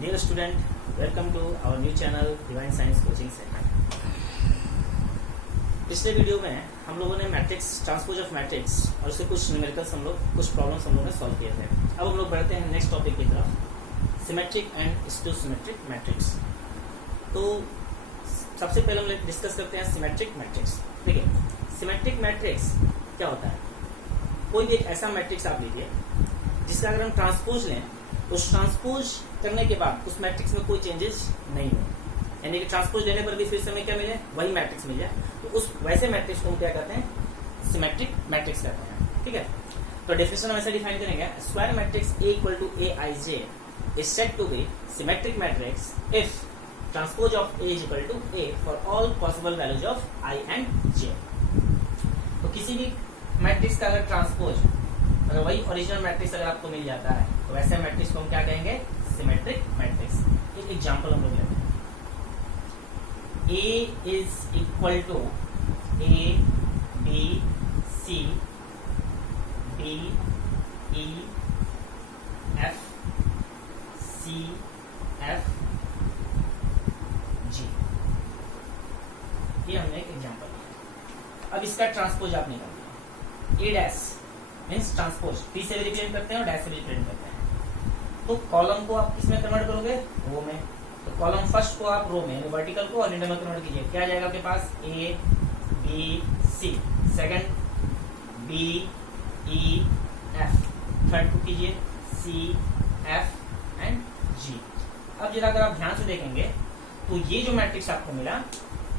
Dear student, welcome to our new channel Divine Science Coaching Center। पिछले video में हम लोगों ने मैट्रिक्स, ट्रांसपोज ऑफ मैट्रिक्स और उससे कुछ न्यूमेरिकल्स कुछ प्रॉब्लम्स हम लोगों ने सॉल्व किए थे। अब हम लोग बढ़ते हैं नेक्स्ट टॉपिक की तरफ, symmetric and skew symmetric matrix. तो सबसे पहले हम लोग डिस्कस करते हैं सिमेट्रिक मैट्रिक्स। ठीक है, सिमेट्रिक मैट्रिक्स क्या होता है? कोई भी एक ऐसा मैट्रिक्स आप लीजिए जिसका अगर हम ट्रांसपोज लें, उस ट्रांसपोज करने के बाद उस मैट्रिक्स में कोई चेंजेस नहीं हो, यानी कि ट्रांसपोज लेने पर भी फिर से हमें क्या मिले, वही मैट्रिक्स मिल जाए, तो उस वैसे मैट्रिक्स को हम क्या कहते हैं? सिमेट्रिक मैट्रिक्स कहते हैं। ठीक है, तो डेफिनेशन हम ऐसे डिफाइन करेंगे, square matrix A equal to AIJ is said to be symmetric matrix if transpose of A is equal to A for all possible values of I and J। तो किसी भी मैट्रिक्स का अगर transpose, अगर वही original matrix अगर आपको मिल जाता है, तो वैसे मैट्रिक्स को हम क्या कहेंगे? Symmetric matrix. एक एग्जांपल हम लोग लेते हैं, A is equal to A B C D E F C F G। ये हमने एक एग्जांपल लिया। अब इसका ट्रांसपोज आप निकाल दिया, A dash means transpose, P से भी रिप्रेजेंट करते हैं और डैश से भी रिप्रेजेंट करते हैं। तो कॉलम को आप किसमें कन्वर्ट करोगे? रो में। तो कॉलम फर्स्ट को आप रो में यानी वर्टिकल को और में कन्वर्ट कीजिए, क्या जाएगा आपके पास? A B C, second B E F, third को कीजिए C F एंड G। अब जरा अगर आप ध्यान से देखेंगे तो ये जो मैट्रिक्स आपको मिला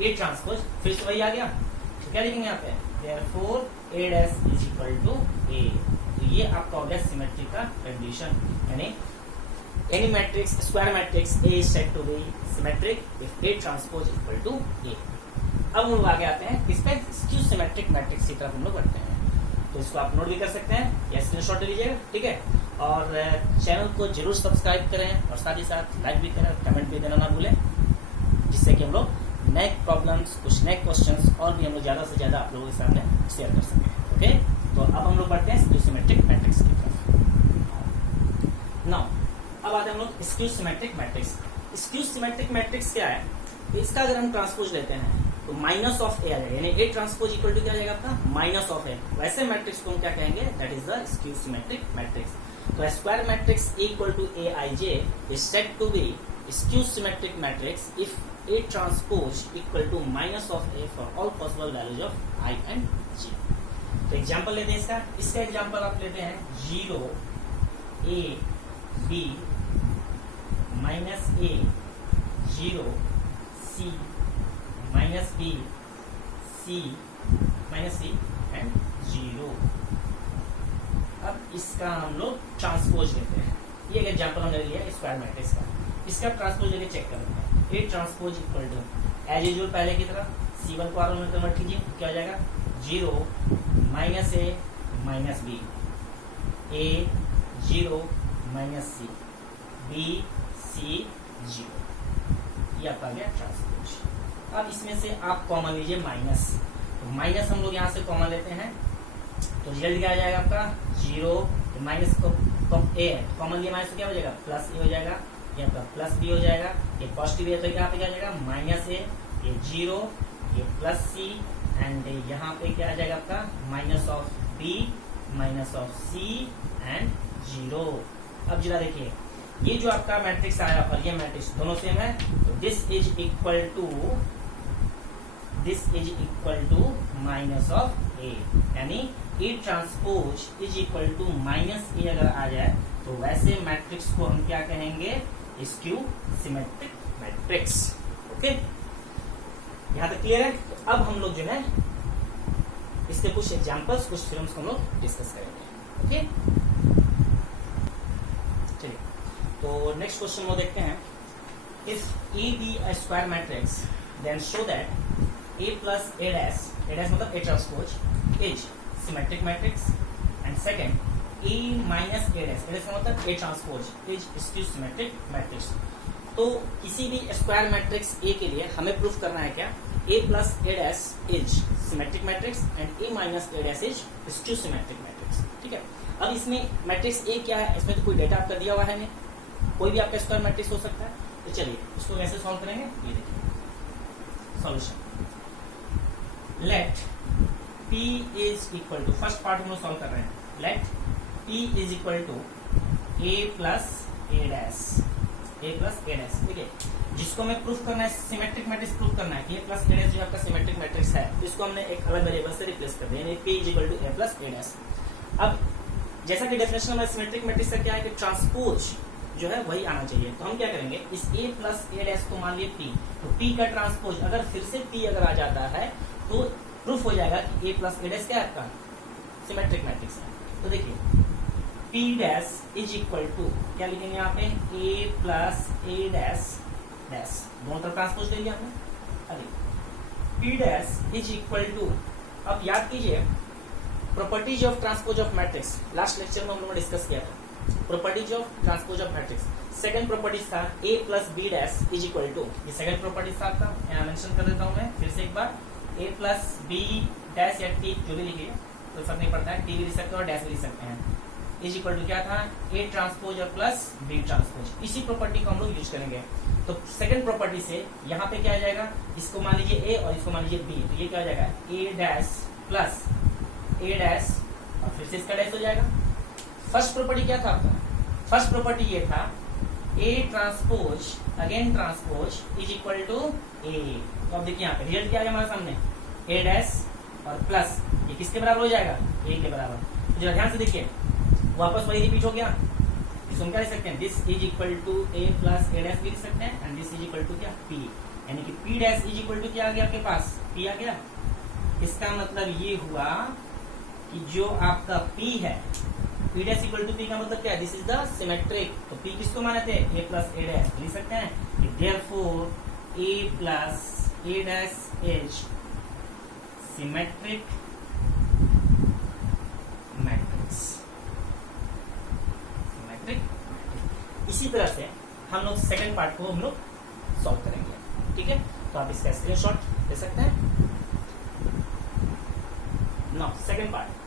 A ट्रांसपोज, फिर से वही आ गया, तो क्या लिखेंगे यहाँ पे? Therefore A dash is equal to A। तो ये आपका हो गया सिमेट्री का कंडीशन, यानी any matrix, square matrix A is said to be symmetric if A transpose is equal to A। अब हम लोग आगे आते हैं किस पे? स्क्यू सिमेट्रिक मैट्रिक्स की तरफ हम लोग बढ़ते हैं। तो इसको आप नोट भी कर सकते हैं या स्क्रीनशॉट ले लीजिएगा। ठीक है, और चैनल को जरूर सब्सक्राइब करें और साथ ही साथ लाइक भी करें, कमेंट भी देना ना भूलें, जिससे कि हम लोग नए प्रॉब्लम्स, कुछ नए क्वेश्चंस और भी हम लोग ज्यादा से ज्यादा आप लोगों के सामने शेयर कर सकें। ओके, तो अब हम लोग बढ़ते हैं स्क्यू सिमेट्रिक मैट्रिक्स की तरफ। नाउ अब आते हैं हम लोग skew symmetric matrix. Skew symmetric matrix क्या है? इसका अगर हम ट्रांसपोज लेते हैं तो माइनस ऑफ ए आ जाएगा, यानी A ट्रांसपोज इक्वल टू क्या जाएगा आपका? Minus of A. वैसे मैट्रिक्स को हम क्या कहेंगे? That is the skew symmetric matrix. तो square matrix A equal to AIJ is said to be skew symmetric matrix if A transpose equal to minus of A for all possible values of I and J। तो example लेते हैं इसका example आप लेते हैं 0 A B minus A 0 C minus B C minus C and 0। अब इसका हम लोग ट्रांसपोज लेते हैं। ये एक एग्जांपल हमने लिया स्क्वायर मैट्रिक्स का, इसका ट्रांसपोज लेके चेक करते हैं। A transpose equal to as usual पहले की तरह C1 को R1 में कन्वर्ट कीजिए, क्या हो जाएगा? 0 minus A minus B, A 0 minus C, B C 0। ये आपका आ गया ट्रांसपोज। अब इसमें से आप कॉमन लीजिए माइनस, तो माइनस हम लोग यहाँ से कॉमन लेते हैं, तो रिजल्ट क्या आ जाएगा आपका? 0 माइनस को A है, कॉमन लिया माइनस, क्या हो जाएगा? प्लस A हो जाएगा, ये आपका प्लस B हो जाएगा, ये पॉजिटिव है तो यहाँ पे क्या आ जाएगा? माइनस A, ये 0, ये प्लस C एंड यहाँ पे क्या आ जाएगा आपका? Minus of B minus of C and 0। अब जरा देखिए, ये जो आपका मैट्रिक्स आया और ये मैट्रिक्स दोनों सेम है, तो this is equal to minus of A, यानी A transpose is equal to minus A अगर आ जाए तो वैसे मैट्रिक्स को हम क्या कहेंगे? Skew symmetric matrix. ओके, यहाँ तक क्लियर है? तो अब हम लोग जो है इसके कुछ एग्जांपल्स, कुछ थ्योरम्स को हम लोग डिस्कस करेंगे। ओके, चलिए तो नेक्स्ट क्वेश्चन वो देखते हैं, if A be a square matrix then show that A plus A dash मतलब A transpose is symmetric matrix, and second A minus A dash मतलब A transpose is skew symmetric matrix। तो किसी भी square matrix A के लिए हमें proof करना है क्या? A plus A dash is symmetric matrix and A minus A dash is skew symmetric matrix। ठीक है, अब इसमें मैट्रिक्स ए क्या है, इसमें तो कोई डेटा आपका दिया हुआ है नहीं, कोई भी आपका स्क्वायर मैट्रिक्स हो सकता है। तो चलिए इसको कैसे सॉल्व करेंगे, ये देखिए solution. Let P is equal to, first part हम लोग सॉल्व कर रहे हैं, let P is equal to a plus a dash, a plus a dash, ठीक है। जिसको हमें प्रूफ करना है, सिमेट्रिक मैट्रिक्स प्रूफ करना है कि a प्लस a डैश जो आपका सिमेट्रिक मैट्रिक्स है, इसको हमने एक अलग वेरिएबल से रिप्लेस कर दिया, यानी P is equal to a plus a dash. अब जैसा कि डेफिनेशन हमारे सिमेट्रिक मैट्रिक्स का क्या है कि ट्रांसपोज जो है वही आना चाहिए, तो हम क्या करेंगे, इस a प्लस a डैश को मान लिए P, तो P का ट्रांसपोज अगर फिर से P अगर आ जाता है तो प्रूफ हो जाएगा कि a प्लस a डैश क्या है आपका सिमेट्रिक मैट्रिक्स है। तो देखिए P dash is equal to क्या लिखेंगे यहाँ पे, a plus a dash dash, दोनों तरफ ट्रांसपोज ले लिया हमने। अरे P dash is equal to, अब याद कीजिए properties of transpose of matrix, last lecture में हम लोगों ने डिस्कस किया था properties of transpose of matrix. Second properties था a plus b dash is equal to, ये सेकंड प्रॉपर्टीज था आपका, यहाँ मेंशन कर देता हूँ मैं फिर से एक बार, a प्लस b डैश या t जो भी लिखिए तो फर्क नहीं पड़ता है, t भी लिख सकते हैं और डैश भी लिख सकते हैं, इज इक्वल टू क्या था a ट्रांसपोज और प्लस b ट्रांसपोज। इसी प्रॉपर्टी को हम लोग यूज करेंगे। तो सेकंड प्रॉपर्टी से यहाँ पे क्या आ जाएगा, इसको मान लीजिए a और इसको मान लीजिए b, तो ये क्या हो जाएगा a dash plus a dash और फिर से इसका डैश हो जाएगा। फर्स्ट प्रॉपर्टी क्या था आपका, फर्स्ट प्रॉपर्टी ये था a transpose again transpose is equal to a। तो अब देखिए यहाँ पे रिजल्ट क्या आ गया हमारे सामने, a डैश और प्लस ये किसके बराबर हो जाएगा, a के बराबर। तो जरा ध्यान से देखिए वापस वही रिपीट हो गया, इसको हम क्या लिख सकते हैं, this is equal to a plus a dash भी लिख सकते हैं and this is equal to क्या p, यानी कि p dash is equal to क्या आ गया आपके पास, p आ गया। इसका मतलब ये हुआ कि जो आपका p है, p dash equal to p का मतलब क्या है, दिस इज द सिमेट्रिक। तो p किसको माने थे, a प्लस a डैश, लिख सकते हैं कि therefore a plus a dash is symmetric matrix, symmetric. इसी तरह से हम लोग सेकंड पार्ट को हम लोग सॉल्व करेंगे, ठीक है। तो आप इसका स्क्रीनशॉट ले सकते हैं। नाउ सेकंड पार्ट,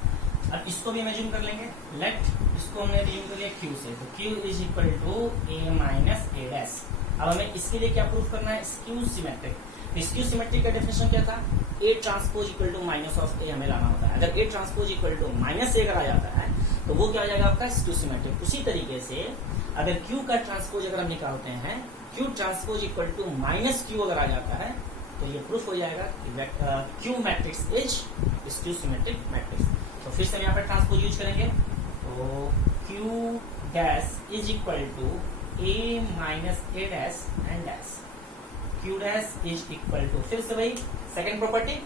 अब इसको भी हम एज्यूम कर लेंगे, लेट इसको हमने एज्यूम कर लिया Q से, तो Q is equal to a minus a dash. अब हमें इसके लिए क्या प्रूफ करना है, स्क्यू सिमेट्रिक। तो स्क्यू सिमेट्रिक का डेफिनेशन क्या था, a transpose equal to minus of a हमें लाना होता है। अगर a transpose equal to minus a अगर आ जाता है तो वो क्या हो जाएगा आपका स्क्यू सिमेट्रिक। उसी तरीके से अगर Q का ट्रांसपोज अगर हम निकालते हैं, Q transpose equal to minus Q अगर आ जाता है तो ये प्रूफ हो जाएगा कि Q matrix is skew symmetric matrix. तो फिर से हम यहाँ पे ट्रांसपोज यूज करेंगे, तो Q dash is equal to a minus a dash and dash, Q dash is equal to, फिर से वही सेकंड प्रॉपर्टी,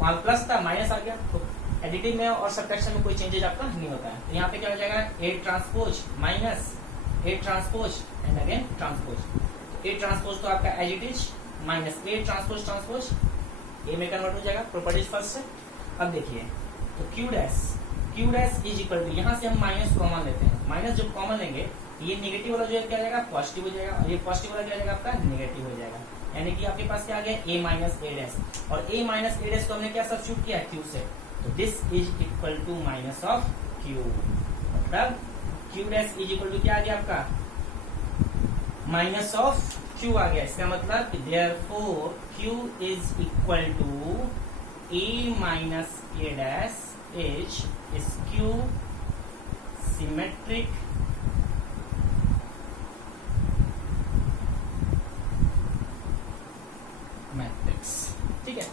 वहां प्लस था माइनस आ गया, तो एडिटिव में और सबट्रैक्शन में कोई चेंजेज आपका नहीं होता है। तो यहाँ पे क्या हो जाएगा, a transpose minus a transpose and again transpose. a transpose तो आपका as it is minus a transpose transpose a में कन्वर्ट हो जाएगा प्रॉपर्टीज फर्स्ट से। अब देखिए तो Q dash is equal to, यहाँ से हम माइनस कॉमन लेते हैं, माइनस जब कॉमन लेंगे ये नेगेटिव वाला जो है क्या हो जाएगा पॉजिटिव हो जाएगा, और ये पॉजिटिव वाला क्या हो जाएगा आपका नेगेटिव हो जाएगा, यानी कि आपके पास क्या आ गया a माइनस a डैश, और a माइनस a डैश को हमने क्या सब्स्टिट्यूट किया Q से, तो this is equal to minus of Q, मतलब Q dash is equal to क्या आ गया आपका माइनस ऑफ Q आ गया। इसका मतलब therefore Q is equal to a minus a dash is skew symmetric matrix, ठीक है।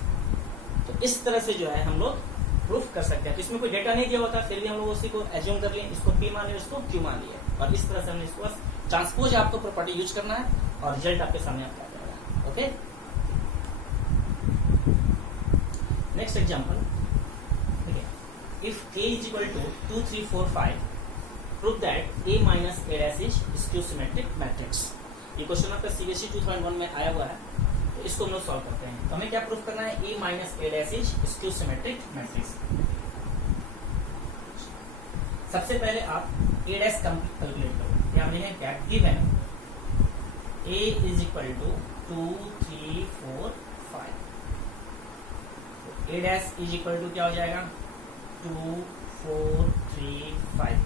तो इस तरह से जो है हम लोग प्रूफ कर सकते हैं। तो इसमें कोई डेटा नहीं दिया होता, फिर भी हम लोग उसी को एज्यूम कर लिए, इसको P मान लिया, इसको Q मान लिया, और इस तरह से हमने इसको ट्रांसपोज आपको प्रॉपर्टी यूज करना है और रिजल्ट आपके सामने आपका आ जाएगा। ओके, नेक्स्ट एग्जांपल, ठीक है। If a is equal to 2 3 4 5 prove that a minus a dash is skew symmetric matrix. ये क्वेश्चन आपका CBSE 2001 में आया हुआ है, तो इसको हम लोग सॉल्व करते हैं। तो हमें क्या प्रूफ करना है, a minus a dash is skew symmetric matrix. सबसे पहले आप a डैश कैलकुलेट करो, यहाँ लिखें क्या, given a is equal to 2 3 4 5, a dash is equal to क्या हो जाएगा 2 4 3 5,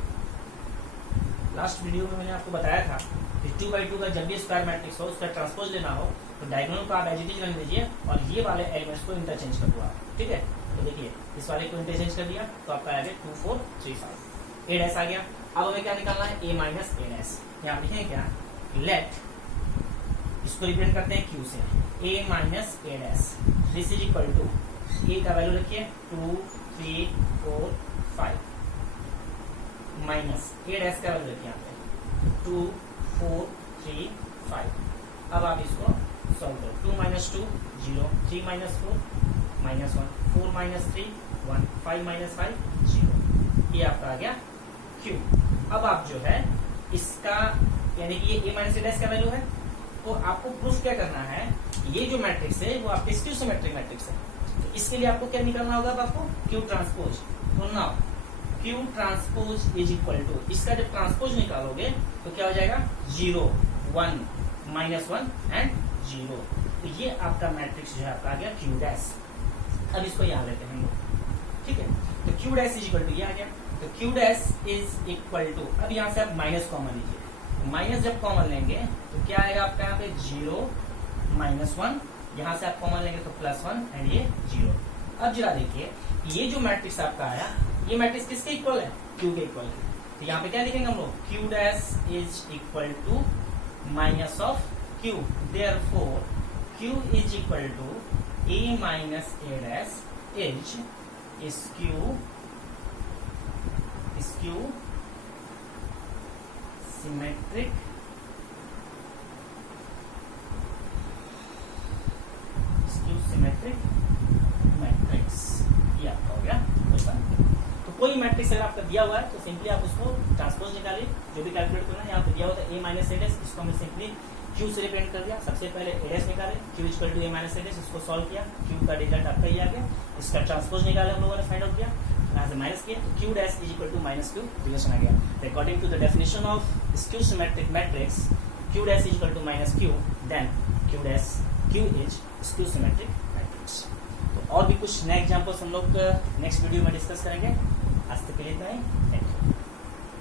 लास्ट वीडियो में मैंने आपको बताया था कि 2x2 का जब भी स्क्वायर मैट्रिक्स हो उसका ट्रांसपोज लेना हो तो डायगोनल को आप एज इट इज रख दीजिए और ये वाले एलिमेंट्स को इंटरचेंज कर दो आप, ठीक है। तो देखिए इस वाले को इंटरचेंज कर दिया तो आपका आ गया 2 4 3 5 ए डैश आ गया। अब हमें क्या निकालना है, a माइनस ए डैश। यहाँ लिखेंगे क्या, लेट, इसको रिप्रेजेंट करते हैं q से, a minus A dash this is equal to, a का वैल्यू रखिए 2 3 4 5 माइनस ए डैश का वैल्यू रखिए यहाँ पे 2 4 3 5। अब आप इसको सॉल्व करो, 2 minus 2 0, 3 minus 4 minus 1, 4 minus 3 1, 5 minus 5 0, ये आपका आ गया q। अब आप जो है इसका यानी कि ये a माइनस ए डैश का वैल्यू है, तो आपको प्रूफ क्या करना है, ये जो मैट्रिक्स है वो आपके स्क्यू सिमेट्रिक मैट्रिक्स है। तो इसके लिए आपको क्या निकालना होगा, आपको q ट्रांसपोज। तो now q transpose is equal to, इसका जब ट्रांसपोज निकालोगे तो क्या हो जाएगा 0 1 माइनस 1 एंड 0। तो ये आपका मैट्रिक्स जो है आपका आ गया q डैश। अब इसको यहाँ लेते हैं हम लोग, ठीक है। तो q dash is equal to ये आ गया। तो q dash is equal to, अब यहाँ से आप माइनस कॉमन लीजिए, माइनस जब कॉमन लेंगे तो क्या आएगा आपका यहाँ पे 0 माइनस 1, यहाँ से आप कॉमन लेंगे तो प्लस 1 एंड ये 0। अब जरा देखिए ये जो मैट्रिक्स आपका आया, ये मैट्रिक्स किसके इक्वल है, q के इक्वल है। तो यहाँ पे क्या लिखेंगे हम लोग, q dash is equal to minus of q, therefore q is equal to a minus A dash is skew symmetric matrix. ये आपका हो गया क्वेश्चन। तो कोई मैट्रिक्स अगर आपका दिया हुआ है तो सिंपली आप उसको ट्रांसपोज निकालिए, जो भी कैलकुलेट करना है। यहाँ पे दिया हुआ था a माइनस ए डैश, इसको हमने सिंपली q से रिप्रेजेंट कर दिया। सबसे पहले ए डैश निकाले, q equal to a minus A dash, इसको सॉल्व किया, q का रिजल्ट आपका ये आ गया। इसका ट्रांसपोज निकाले हम लोगों ने, फाइंड आउट किया, यहाँ से माइनस किया, तो q dash is equal to minus q relation आ गया। According to the definition of skew symmetric matrix, q dash is equal to minus q, then q is skew symmetric matrix. तो और भी कुछ नए एग्जांपल्स हम लोग नेक्स्ट वीडियो में डिस्कस करेंगे। आज तक के लिए इतना ही।